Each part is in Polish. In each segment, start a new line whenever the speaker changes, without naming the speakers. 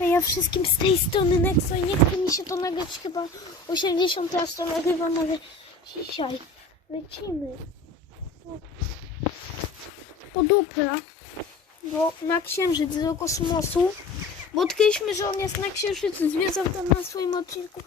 Ja wszystkim z tej strony Nexo i nie chce mi się to nagrać chyba 80 raz to nagrywam, ale dzisiaj lecimy po, dupla, bo na księżyc do kosmosu, bo odkryliśmy, że on jest na księżycu, zwiedzał tam na swoim odcinku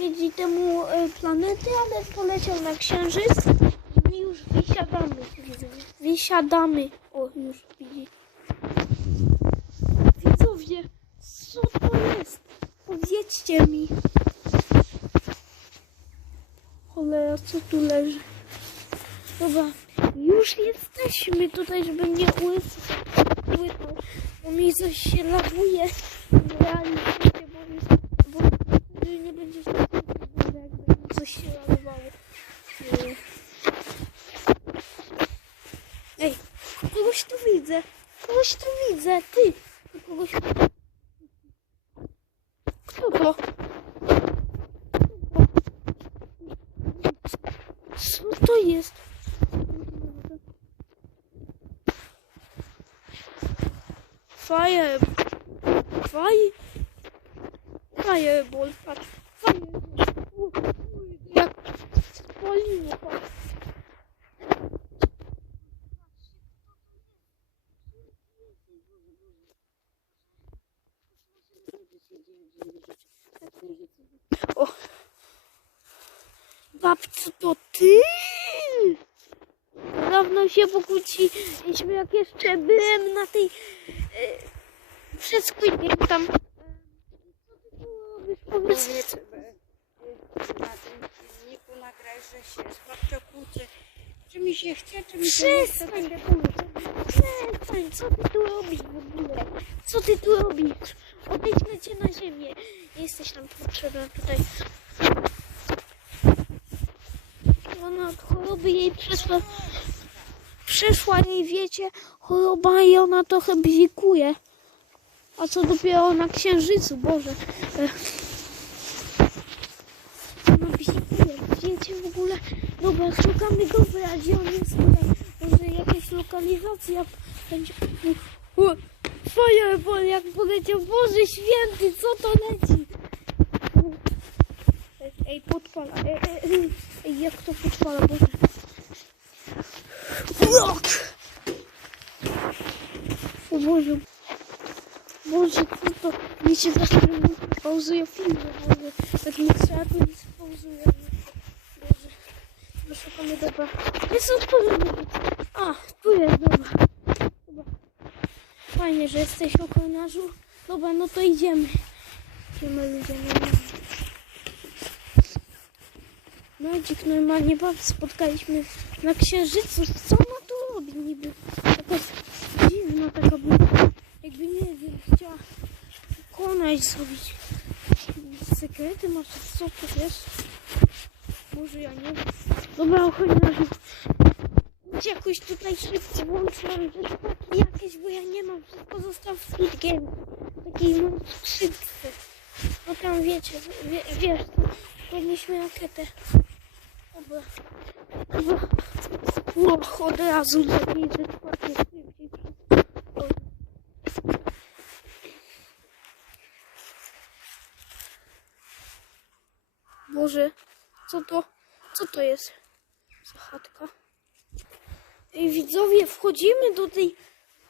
między temu e, planety, ale poleciał na księżyc. I my już wysiadamy, wysiadamy, o już widzi. Widzowie, co to jest? Powiedzcie mi. Cholera, co tu leży? Dobra, już jesteśmy tutaj, żeby nie łys- łykał, bo mi coś się lawuje świecie, bo, bo nie będzie się mi coś się lawowało. Yy. Ej, kogoś tu widzę, kogoś tu widzę, ty, tu kogoś to? Co to jest? Fire... Fire... Fireball, patrz. Fireball. Jak spaliło, patrz. O. Babciu, to ty? Dawno się pokłóciliśmy, jak jeszcze byłem na tej... E, przed Squid Game tam... E, co ty tu robisz? Powiedz...
Powiedz na tym filmiku nagraj, że się z babcią kłócę. Czy mi się chce, czy mi się nie chce.
Przestań, przestań, co ty tu robisz w ogóle? Co ty tu robisz? Odejdźmy cię na ziemię. Jesteś nam potrzebna tutaj. Ona od choroby jej przeszła, przeszła jej, wiecie, choroba i ona trochę bzikuje. A co dopiero na księżycu, Boże. Ona bzikuje, wiecie w ogóle. Dobra, szukamy go w radzie, on jest tutaj. Może jakaś lokalizacja będzie. Fireball jak poleciał, Boże święty, co to leci? Ej, podpala, ej, ej, ej, ej, jak to podpala, Boże. Rok! O Boże. Boże, to? Mi się zawsze pauzuje film, Boże. Tak mi trzeba, to mi się pauzuje. Boże. Wyszukamy dobra. Jest odpowiedni. A, tu jest, dobra. dobra. Fajnie, że jesteś ochroniarzu. Dobra, no to idziemy. Idziemy, idziemy. Madzik normalnie bab spotkaliśmy na księżycu. Co ona tu robi niby? Jakaś dziwna taka była. Jakby nie wiem, chciała konać zrobić. Sekrety masz, co to jest? Może ja nie wiem. Dobra, ochroniarzu. Idź jakoś tutaj szybko włącz nam rzeczpaki jakieś, bo ja nie mam. Wszystko został w Squid Game. Takiej no, skrzydce. No tam wiecie, wie, wiesz, to powinniśmy rakietę. Dobra. Dobra. Łoch, od razu lepiej rzeczpaki szybciej. Oj. Boże, co to, co to jest za chatka? Ej, widzowie, wchodzimy do tej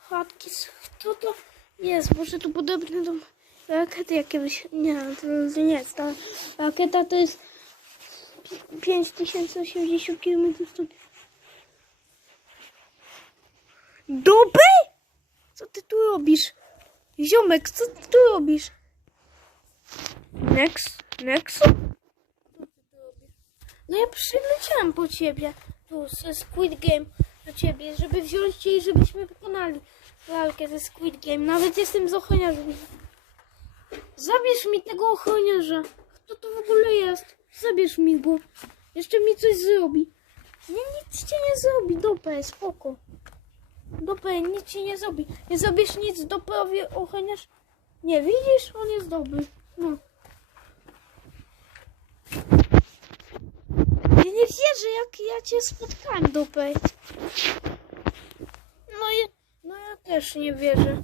chatki. Co to jest? Boże, to podobne do rakiety jakiegoś. Nie, to, to nie jest. Ta rakieta to jest 5080 km stąd. Doby? Co ty tu robisz? Ziomek, co ty tu robisz? Next? Robisz? No ja przyleciałem po ciebie. Tu ze Squid Game do ciebie, żeby wziąć cię i żebyśmy wykonali walkę ze Squid Game. Nawet jestem z ochroniarzem. Zabierz mi tego ochroniarza. Kto to w ogóle jest? Zabierz mi go. Jeszcze mi coś zrobi. Nie, nic ci nie zrobi. Dopę, spoko. Dopę, nic ci nie zrobi. Nie zrobisz nic dopowie ochroniarz? Nie, widzisz? On jest dobry. No. Ja nie wierzę, jak ja cię spotkałem, dupę. No, ja, no ja też nie wierzę.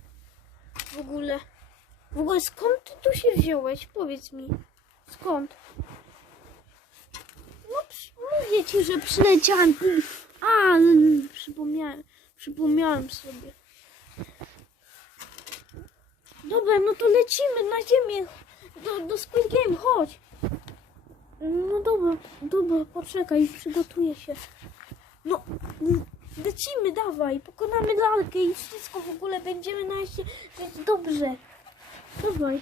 W ogóle. W ogóle skąd ty tu się wziąłeś? Powiedz mi. Skąd? No przy- ci, że przyleciałem. A, mm, przypomniałem, przypomniałem sobie. Dobra, no to lecimy na ziemię. Do, do Squid Game, chodź. No dobra, dobra, poczekaj, przygotuję się. No, lecimy, dawaj, pokonamy lalkę i wszystko w ogóle będziemy na więc dobrze. Dawaj.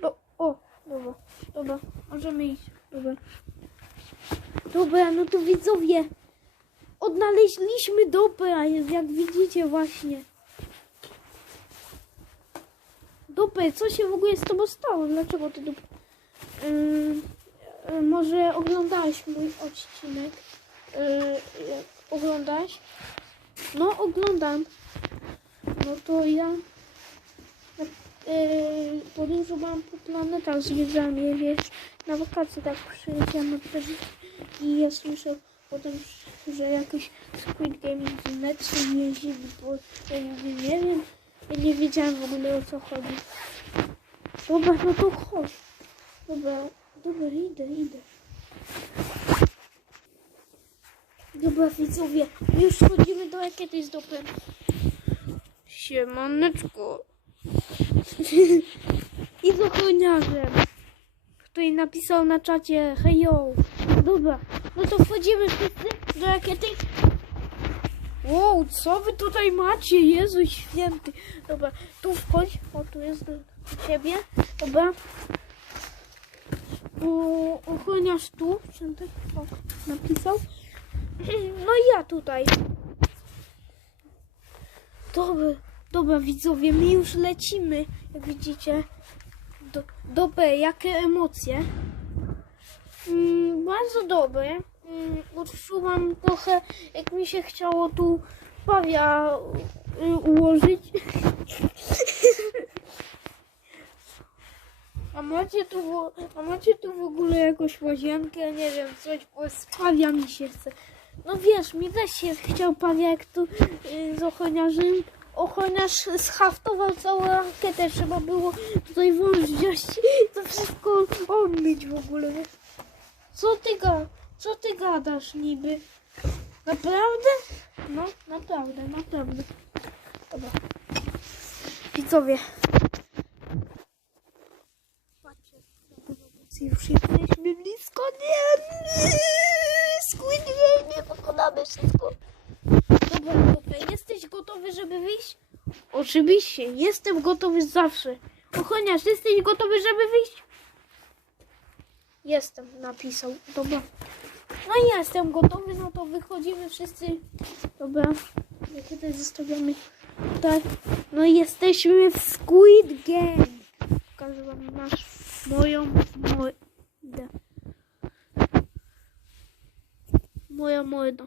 No, o, dobra, dobra, możemy iść, dobra. Dobra, no to widzowie, odnaleźliśmy dopę, jak widzicie właśnie. Dupy, co się w ogóle z tobą stało? Dlaczego ty dup... Ym, y, może oglądałeś mój odcinek? Yy, jak oglądałeś? No, oglądam. No to ja yy, podróżu mam po planetach, zwiedzałem je, wiesz, na wakacje tak przyjechałem i ja słyszę potem, że jakiś Squid Game z Nexus jeździ, bo ja nie wiem, ja nie wiedziałem w ogóle o co chodzi. Dobra, no to chodź. Dobra, dobra, idę, idę. Dobra, widzowie, już wchodzimy do jakiejś dopy. Siemaneczko. I z ochroniarzem, który napisał na czacie hej yo. Dobra, no to wchodzimy wszyscy do jakiejś Wow, co wy tutaj macie? Jezu święty. Dobra, tu wchodź. O, tu jest do ciebie. Dobra. O, ochroniarz tu. Święty. O, napisał. No i ja tutaj. Dobra, dobra widzowie, my już lecimy. Jak widzicie. Do, dobre, jakie emocje. Mm, bardzo dobre. Mm, odczuwam trochę, jak mi się chciało tu pawia y, ułożyć. A macie tu, a macie tu w ogóle jakąś łazienkę? Nie wiem, coś, bo spawia mi się chce. No wiesz, mi też się chciał pawia, jak tu y, z ochroniarzem. Ochroniarz schaftował całą rakietę, trzeba było tutaj i to wszystko omyć w ogóle. Co ty ga, co ty gadasz niby? Naprawdę? No, naprawdę, naprawdę. Dobra. Widzowie. Patrzcie, już jesteśmy blisko. Nie! Squid Game, nie pokonamy wszystko. Dobra, jesteś gotowy, żeby wyjść? Oczywiście, jestem gotowy zawsze. Ochroniarz, jesteś gotowy, żeby wyjść? Jestem, napisał. Dobra. No i jestem gotowy, no to wychodzimy wszyscy. Dobra. Ja tutaj zostawiamy. Tak. No i jesteśmy w Squid Game. Pokażę wam nasz, moją mordę. Moja morda.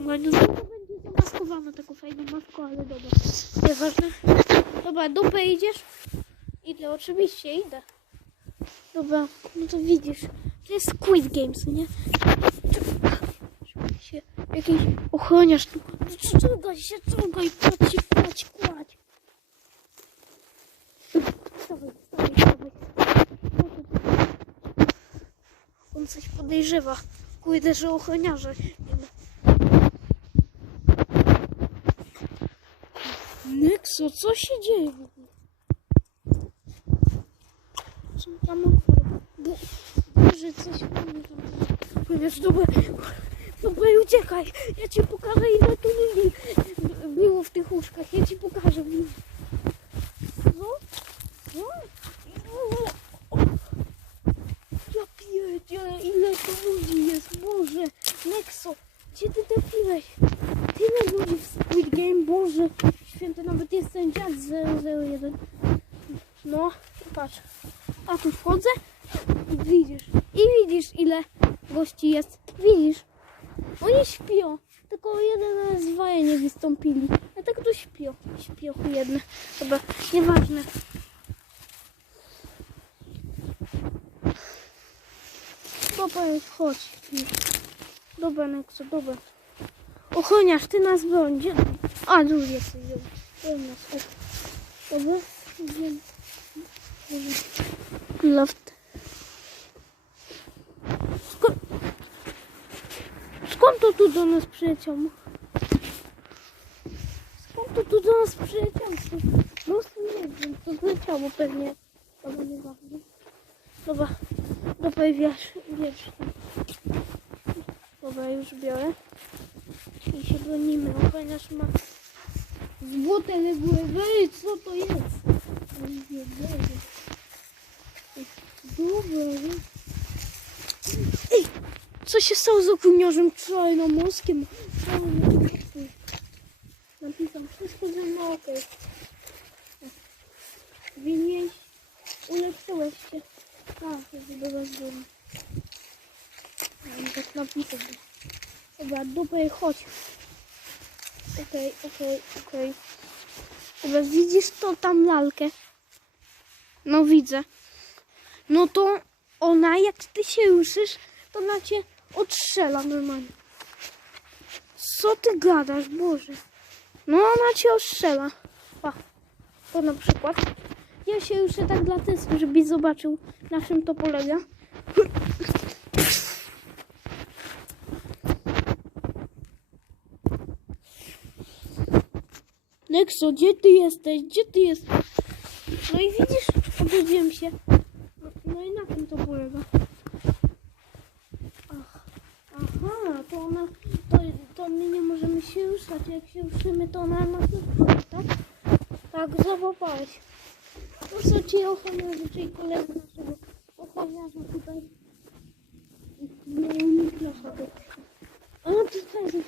Dobra, no będzie zamaskowana taką fajną maską, ale dobra. Nieważne. Dobra, dupę idziesz? Idę, oczywiście, idę. Dobra, no to widzisz. To jest Squid Games, nie? Się jakiś ochroniarz tu. No Czołgaj się, kładź się, kładź, kładź. Wstawaj, wstawaj, wstawaj. On coś podejrzewa. Kurde, że ochroniarze. Nexo, co się dzieje? Co tam? Bo, Boże, coś mnie tam... Powiesz, dobra, dobra, uciekaj. Ja ci pokażę, ile tu ludzi było w tych łóżkach. Ja ci pokażę. No, no, no. Ja pierdzielę, ile tu ludzi jest, Boże. Nexo, gdzie ty trafiłeś? Tyle ludzi w Squid Game, Boże. Święty, nawet jest ten dziad 001. No, patrz. A tu wchodzę i widzisz. I widzisz ile gości jest. Widzisz. Oni śpią. Tylko jeden z dwoje nie wystąpili. A tak tu śpią. Śpią jedne. Dobra, nieważne. Dobra, chodź. Dobra, Nexo, dobra. Ochroniarz, ty nas broń. A tu jest. O. Dobra, idziemy. Loft. Skąd, to tu do nas przyleciał? Skąd to tu do nas przyleciał? No nie wiem, to zleciało pewnie. Dobra, nieważne. Dobra, dobra, wiesz, wiesz. Dobra, już biorę. I się bronimy. Ochroniarz ma złote reguły. Ej, co to jest? Oj, nie wiem. Dobra. Ej, co się stało z ochroniarzem czarnomózgiem? Czarnomózgiem. Napisał wszystko ze mną okej. Wynieś, uleczyłeś się. Tak, żeby was było. Ja tak napisał. Dobra, dupę, chodź. Okej, okej, okej. Dobra, widzisz to tam lalkę? No widzę. No to ona, jak ty się ruszysz, to ona cię odstrzela normalnie. Co ty gadasz, Boże? No ona cię ostrzela. Pa. To na przykład. Ja się ruszę tak dla testu, żebyś zobaczył, na czym to polega. Nexo, gdzie ty jesteś? Gdzie ty jesteś? No i widzisz, obudziłem się. No, no i na tym to polega. Ach, aha, to ona, to, my nie możemy się ruszać. Jak się ruszymy, to ona nas wypchnie, tak? Tak, załapałeś. To co ci ochroniarze, czyli koledzy naszego ochroniarza tutaj. No, Niklasa to. A no tutaj.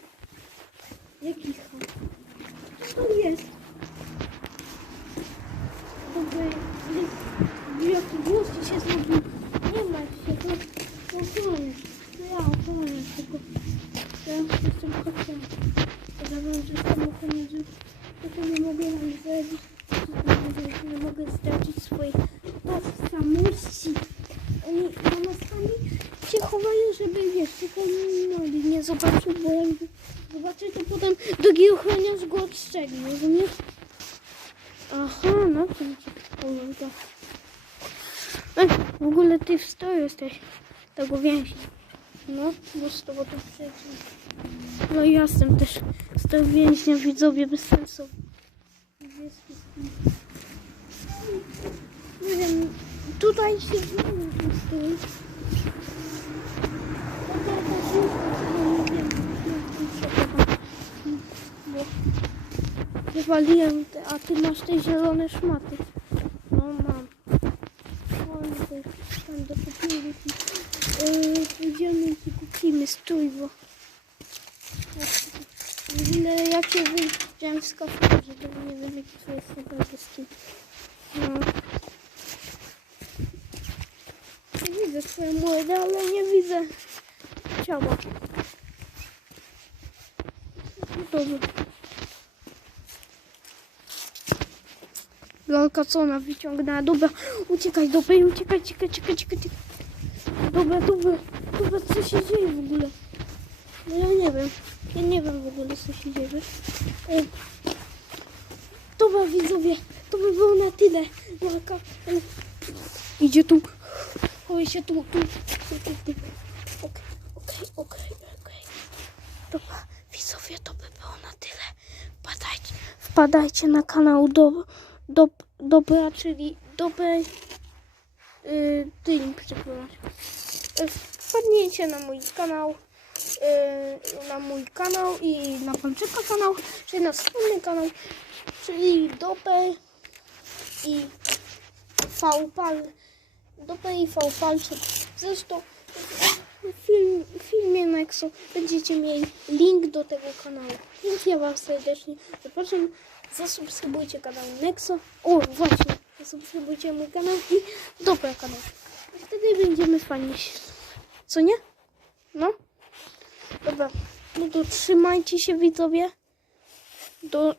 Jaki chan? Co to jest? Dobra. Jaki głos ci się zrobił? Nie martw się, to, to ochroniarz. To ja ochroniarz, tylko ja jestem kotem. Ja wiem, że jestem ochroniarzem. To nie mogę nam zdradzić. Nie mogę zdradzić swojej tożsamości. Oni na nas sami się chowają, żeby wiesz, tylko nie, no, nie zobaczył, bo jakby zobaczy, to potem drugi ochroniarz go odstrzeli, rozumiesz? Aha, no to polega. Ej, w ogóle ty w stroju jesteś tego więźnia. No, bo z tobą to przecież. No i ja jestem też z tego więźnia, widzowie, bez sensu. Nie wiem, tutaj się zmienił ten stół. Taka jakaś no nie wiem, bo wywaliłem te, a ty masz te zielone szmaty. No mam. Te, tam do kupimy. Yy, pójdziemy i kupimy stój, bo ogóle jak się wyjdziałem z kafelerze, to nie jaki to jest naprawdę skin. No. Widzę twoją mordę, ale nie widzę ciała. Dobra. Lalka co ona wyciągnęła? Dobra, uciekaj, dobra, uciekaj, uciekaj, uciekaj, uciekaj. Dobra, dobra, dobra, co się dzieje w ogóle? No ja nie wiem. Ja nie wiem w ogóle co się dzieje. E, Dobra widzowie, to by było na tyle. Lalka. e, Idzie tu. Chowaj się tu, tu, tu, tu, tu. Okej, okej, okej, okej. Dobra, widzowie, to by było na tyle. Wpadajcie, wpadajcie na kanał do, do, dobra, czyli dobrej yy, dyni. E, Wpadnijcie na mój kanał, yy, na mój kanał i na Polczyka kanał, czyli na wspólny kanał, czyli Dopę i Fałpal. Dopę i Fałpalczyk. Zresztą w film, filmie Nexo będziecie mieli link do tego kanału. Więc ja Was serdecznie zapraszam. Zasubskrybujcie kanał Nexo. O, właśnie. Zasubskrybujcie mój kanał i Dopę kanał. I wtedy będziemy fajnie co nie? No. Dobra. No to trzymajcie się widzowie. Do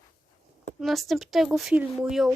następnego filmu. Yo.